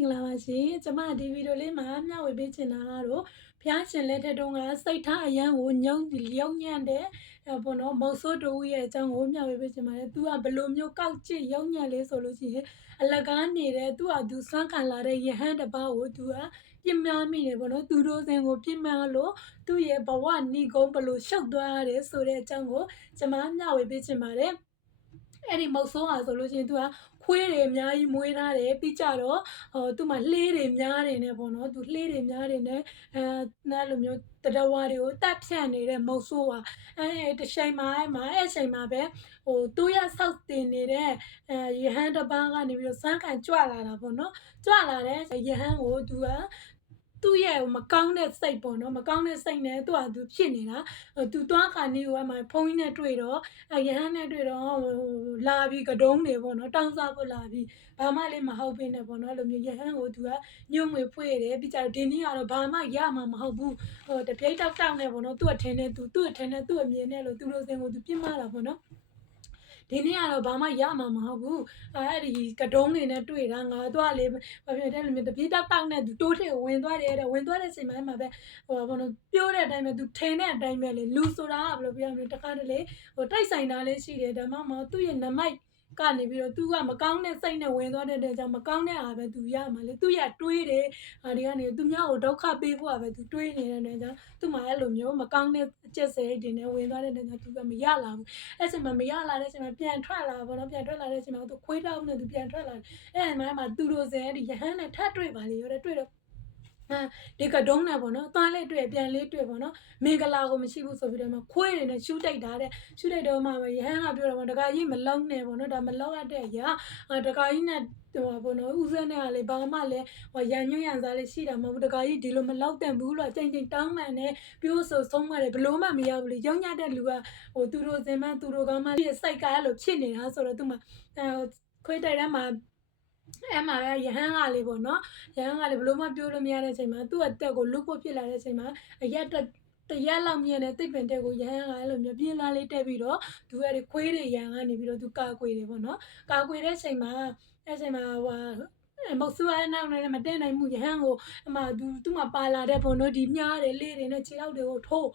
င်္ဂလာပါရှင်ကျမဒီဗီဒီယိုလေးမှာမျှဝေပေးချင်တာကတော့ဖျားရှင်လက်ထက်တုန်းကစိတ်ထားအရန်ကိုညုံညံ့တဲ့ဘောနော်မုတ်ဆိုးတူရဲ့အကြောင်းကိုမျှဝေပေးချင်ပါတယ်သူကဘယ်လိုမျိုးကောက်ကျစ်ယုံညံ့လဲဆိုလို့ရှိရင်အလကားနေတဲ့သူ့အတူဆွမ်းခံလာတဲ့ယဟန်တစ်ပါးကိုသူကပြင်းများမိနေပေါ့နော်သူတို့စင်ကိုပြင်းများလို့သူ့ရဲ့ဘဝဏီကုန်းဘယ်လိုရှုပ်သွားရတယ်ဆိုတဲ့အကြောင်းကိုကျမမျှဝေပေးချင်ပါတယ်အဲ့ဒီမုတ်ဆိုးဟာဆိုလို့ရှိရင်သူကခွေးတွေအများကြီးမွေးထားတယ်ပြီးကြတော့သူ့မှာလှေးတွေများတယ်နဲ့ပေါ့နော်သူလှေးတွေများတယ်နဲ့အဲ့လိုမျိုးတရဝါတွေကိုတတ်ဖြတ်နေတဲ့မုတ်ဆိုးဟာအဲ့တချိန်မှာအဲ့ချိန်မှာပဲသူရဆောက်တင်နေတဲ့ယဟန်တပားကနေပြီးတော့စမ်းခံကြွလာတာပေါ့နော်ကြွလာတဲ့ယဟန်ကိုသူကသူ့ရဲ့မကောင်းတဲ့စိတ်ပေါ့နော်မကောင်းတဲ့စိတ်နဲ့သူ့ဟာသူဖြစ်နေတာသူသွားခါနေကိုအမှဖုန်းကြီးနဲ့တွေ့တော့ရဟန်းနဲ့တွေ့တော့လာပြီးကတုံးနေပေါ့နော်တောင်းစားဖို့လာပြီးဘာမှလည်းမဟုတ်ပေးနဲ့ပေါ့နော်အဲ့လိုမျိုးရဟန်းကိုသူကညှို့ငွေဖွေတယ်ပြီးကြတော့ဒီနေ့ကတော့ဘာမှရမှာမဟုတ်ဘူးတပြိုက်တောက်နဲ့ပေါ့နော်သူ့အထင်နဲ့သူ့အထင်နဲ့သူ့အမြင်နဲ့လို့သူတို့စင်ကိုသူပြစ်မှားတာပေါ့နော်ဒီနေ့ကတော့ဘာမှရမှာမဟုတ်ဘူးအဲ့ဒီကတုံးနေနဲ့တွေ့တာငါတော့လေဘာဖြစ်လဲတပြေးတောက်နဲ့သူတိုးထည့်ဝင်သွားတယ်တဲ့ဝင်သွားတဲ့အချိန်မှာပဲဘောနော်ပြောတဲ့အတိုင်းပဲသူထင်တဲ့အတိုင်းပဲလေလူဆိုတာကဘယ်လိုပြောမလဲတခါတလေတိုက်ဆိုင်တာလေးရှိတယ်ဒါမှမဟုတ်သူ့ရဲ့နမိုက်ကနေပြီးတော့ तू ကမကောင်းတဲ့စိတ်နဲ့ဝင်သွားတဲ့တဲ့ကြောင့်မကောင်းတဲ့အားပဲ तू ရမှာလေ तू ရတွေးတယ်ဒီကနေ तू များကိုဒုက္ခပေးဖို့ပဲ तू တွေးနေတဲ့တဲ့ကြောင့် तू မှာအဲ့လိုမျိုးမကောင်းတဲ့အကျက်စိတ်တွေနဲ့ဝင်သွားတဲ့တဲ့ကြောင့် तू ကမရလာဘူးအဲ့ချိန်မှာမရလာတဲ့အချိန်မှာပြန်ထွက်လာပေါ့နော်ပြန်ထွက်လာတဲ့အချိန်မှာ तू ခွေးတောက်နဲ့ तू ပြန်ထွက်လာအဲ့မှာ तू တို့စဲဒီရဟန်းနဲ့ထပ်တွေ့ပါလေရောတဲ့တွေ့တော့ဒီကတုံးနဲ့ပေါ့နော်သွားလေးတွေ့ပြန်လေးတွေ့ပေါ့နော်မင်္ဂလာကိုမရှိဘူးဆိုပြီးတော့မှခွေးတွေနဲ့ရှူးတိုက်တာတဲ့ရှူးတိုက်တော့မှပဲရဟန်းကပြောတော့တခါကြီးမလုံးနဲ့ပေါ့နော်ဒါမလုံးရတဲ့အရာတခါကြီးနဲ့ပေါ့နော်ဦးစဲနဲ့ကလေဘာမှလည်းရန်ညွန့်ရန်စားလေးရှိတာမဟုတ်ဘူးတခါကြီးဒီလိုမလောက်တဲ့ဘူးလို့ချိန်တောင်းမှန်နဲ့ပြောဆိုဆုံးမတယ်ဘလို့မှမရဘူးလေရောင်းရတဲ့လူကသူတို့စင်မသူတို့ကောင်းမှစိတ်ကားအဲ့လိုဖြစ်နေတာဆိုတော့သူမှခွေးတိုက်တန်းမှာအဲ့မှာရဟန်းကလေးပေါ့နော်ရဟန်းကလေးဘလို့မှပြောလို့မရတဲ့အချိန်မှာသူ့အတက်ကိုလုဖို့ဖြစ်လာတဲ့အချိန်မှာအရက်တရက်လောက်မြင်တဲ့တိတ်ပင်တက်ကိုရဟန်းကအဲ့လိုမျိုးပြင်းလာလေးတက်ပြီးတော့သူအဲ့ဒီခွေးတွေရန်ကနေပြီးတော့သူကာကွယ်တယ်ပေါ့နော်ကာကွယ်တဲ့အချိန်မှာအဲ့ချိန်မှာမုတ်ဆူအနောက်နဲ့မတက်နိုင်မှုရဟန်းကိုအမသူ့မှာပါလာတဲ့ဘုံတို့ဒီမြားတယ်လေးတွေနဲ့ခြေထောက်တွေကိုထိုး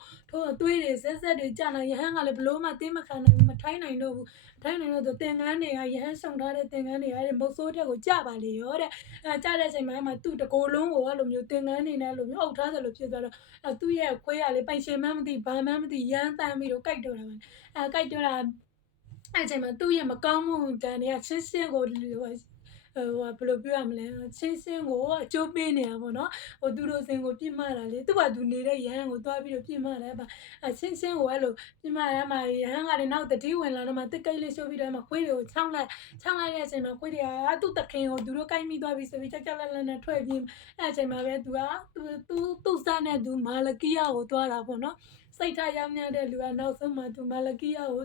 သွေးတွေဆက်တွေကြာလာရဟန်းကလည်းဘလို့မှတင်းမခံနိုင်ဘူးမထိုင်းနိုင်တော့ဘူးထိုင်းနိုင်တော့သင်္ကန်းတွေကရဟန်းဆောင်ထားတဲ့သင်္ကန်းတွေကအဲ့ဒီမုတ်ဆိုးတက်ကိုကြပါလေရောတဲ့ကြတဲ့အချိန်မှာသူ့တကိုယ်လုံးကိုအဲ့လိုမျိုးသင်္ကန်းတွေနဲ့အဲ့လိုမျိုးအုပ်ထားသလိုဖြစ်သွားတော့သူ့ရဲ့ခွေးကလေပိုင်ရှင်မှမသိဘာမှမသိရမ်းတမ်းပြီးတော့ကြိုက်တော့တာကြိုက်တော့တာအဲ့ချိန်မှာသူ့ရဲ့မကောင်းမှုတန်တွေကချင်းချင်းကိုဘယ်လိုပြောရမလဲချင်းချင်းကိုအကျိုးပေးနေတာပေါ့နော်သူတို့စင်ကိုပြစ်မှားတာလေသူ့ဘာသူနေတဲ့ရဟန်းကိုတွားပြီးတော့ပြစ်မှားတယ်ချင်းချင်းကိုအဲ့လိုပြစ်မှားရမှာရဟန်းကလည်းနောက်တတိဝင်လာတော့မှတစ်ကိတ်လေးရှိုးပြီးတော့မှခွေးတွေကိုချောင်းလိုက်တဲ့အချိန်မှာခွေးတွေကသူ့တခင်ကိုသူတို့ကိုက်မိသွားပြီဆိုပြီးကြောက်လက်နဲ့ထွက်ပြီးအဲ့အချိန်မှာပဲသူ့စားနဲ့သူမာလကီယာကိုတွားတာပေါ့နော်စိတ်ထားရောက်နေတဲ့လူကနောက်ဆုံးမှသူမာလကီယာကို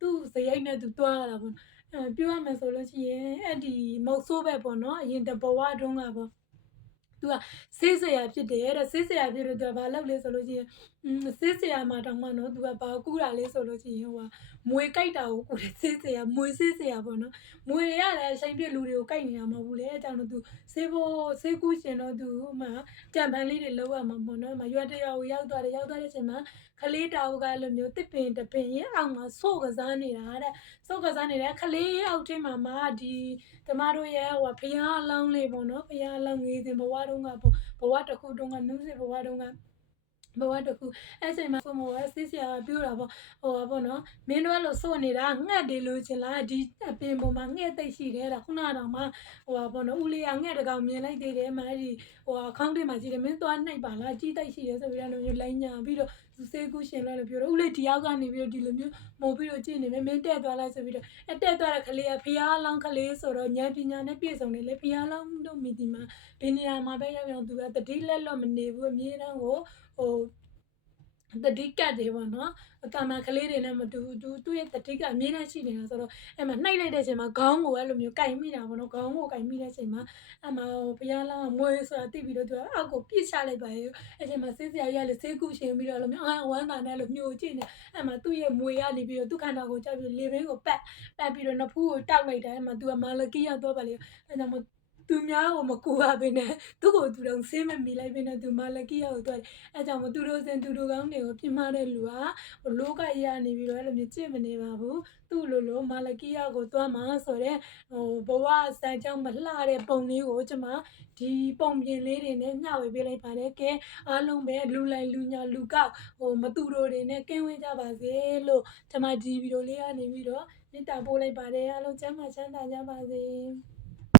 သူ့စရိတ်နဲ့သူတွားရတာပေါ့ပြောရမယ်ဆိုလို့ရှိရင်အဲ့ဒီမုတ်ဆိုးပဲပေါ့နော်အရင်တဘဝတုန်းကပေါ့သူကဆေးဆရာဖြစ်တယ်တဲ့ဆေးဆရာဖြစ်လို့သူကဘာလုပ်လဲဆိုလို့ရှိရင်ဆေးဆရာမှာတောင်မှနော်သူကဘာကူးတာလဲဆိုလို့ရှိရင်မွေကြိုက်တာကိုကူတယ်ဆေးဆရာမွေဆေးဆရာပေါ့နော်မွေရလည်းအချိန်ပြလူတွေကိုကြိုက်နေတာမဟုတ်ဘူးလေအဲကြောင့်တော့သူဆေးကူးရှင်တော့သူမှကြံပန်းလေးတွေလောက်ရမှာပေါ့နော်ရွက်တရွာကိုရောက်သွားတဲ့အချိန်မှာခလေးတောက်ကလိုမျိုးတစ်ပင်တပင်ရဲ့အောက်မှာဆို့ကစားနေတာတဲ့ဆို့ကစားနေတဲ့ခလေးအောက်ထဲမှာဒီကျမတို့ရဲ့ဖျားအလောင်းလေးပေါ့နော်ဖျားအလောင်းငေးစဉ်ဘဝတုန်းကဘဝတစ်ခုတုန်းကနုစစ်ဘဝတုန်းကဘဝတစ်ခုအဲ့ချိန်မှာဆိုမောဆေးဆရာပြောတာပေါ့ပေါ့နော်မင်းတို့လို့စိုးနေတာငှက်တယ်လို့ချင်လားဒီအပင်ပေါ်မှာငှက်သိပ်ရှိတယ်ဒါခုနကတော့မှပေါ့နော်ဦးလေးကငှက်တကောင်မြင်လိုက်သေးတယ်မှဒီအခေါင်းထဲမှာကြည့်တယ်မင်းသွားနှိပ်ပါလားကြီးသိပ်ရှိတယ်ဆိုပြီးတော့မျိုးလိုင်းညာပြီးတော့သူဆေးကူးရှင်လို့ပြောတော့ဦးလေးဒီယောက်ကနေပြီးတော့ဒီလိုမျိုးမို့ပြီးတော့ကြည့်နေမယ်မင်းတက်သွားလိုက်ဆိုပြီးတော့တက်သွားတဲ့ကလေးကဖျားလောင်းကလေးဆိုတော့ဉာဏ်ပညာနဲ့ပြည့်စုံတယ်လေဖျားလောင်းတို့မိဒီမှာဘယ်နေရာမှာပဲရောက်သူကတတိလက်လွတ်မနေဘူးအမြဲတမ်းကိုတတိကတ်တယ်ပေါ့နော်တာမန်ကလေးတွေနဲ့မတူသူ့ရဲ့တတိကအမြဲတမ်းရှိနေတာဆိုတော့အဲ့မှာနှိုက်လိုက်တဲ့အချိန်မှာခေါင်းကိုအဲ့လိုမျိုးကိုင်မိတာပေါ့နော်ခေါင်းကိုကိုင်မိတဲ့အချိန်မှာအဲ့မှာဘုရားလောင်းကမွေးဆိုတာသိပြီးတော့သူကအောက်ကိုပြစ်ချလိုက်ပါရဲ့အဲ့ချိန်မှာဆေးဆရာကြီးကလည်းဆေးကူရှင်ပြီးတော့အဲ့လိုမျိုးဝမ်းသာနဲ့လို့မျိုးကြည့်နေအဲ့မှာသူ့ရဲ့မွေကနေပြီးတော့သူ့ခန္ဓာကိုကြောက်ပြီးလေဘင်းကိုပတ်ပြီးတော့နဖူးကိုတောက်လိုက်တယ်အဲ့မှာသူကမာလကီယာတော့ပါလေအဲ့ကြောင့် သူများကိုမကူရဘဲနဲ့သူ့ကိုသူတော့ဆေးမမီလိုက်ဘဲနဲ့သူမာလကီယာကိုသွားတယ်အဲကြောင့်မသူတို့စင်သူတို့ကောင်းတွေကိုပြမတဲ့လူကလောကကြီးကနေပြီးတော့အဲ့လိုမျိုးကြည့်မနေပါဘူးသူ့လိုမာလကီယာကိုသွားမှာဆိုတော့ဘဝစံကြောင်းမလှတဲ့ပုံလေးကိုကျွန်မဒီပုံပြင်လေးတွေနဲ့မျှဝေပေးလိုက်ပါတယ်ကဲအားလုံးပဲလူလိုက်လူညာလူကောက်မသူတို့တွေနဲ့ကင်းဝေးကြပါစေလို့ကျွန်မဒီဗီဒီယိုလေးကနေပြီးတော့မေတ္တာပို့လိုက်ပါတယ်အားလုံးကျမ်းမာချမ်းသာကြပါစေ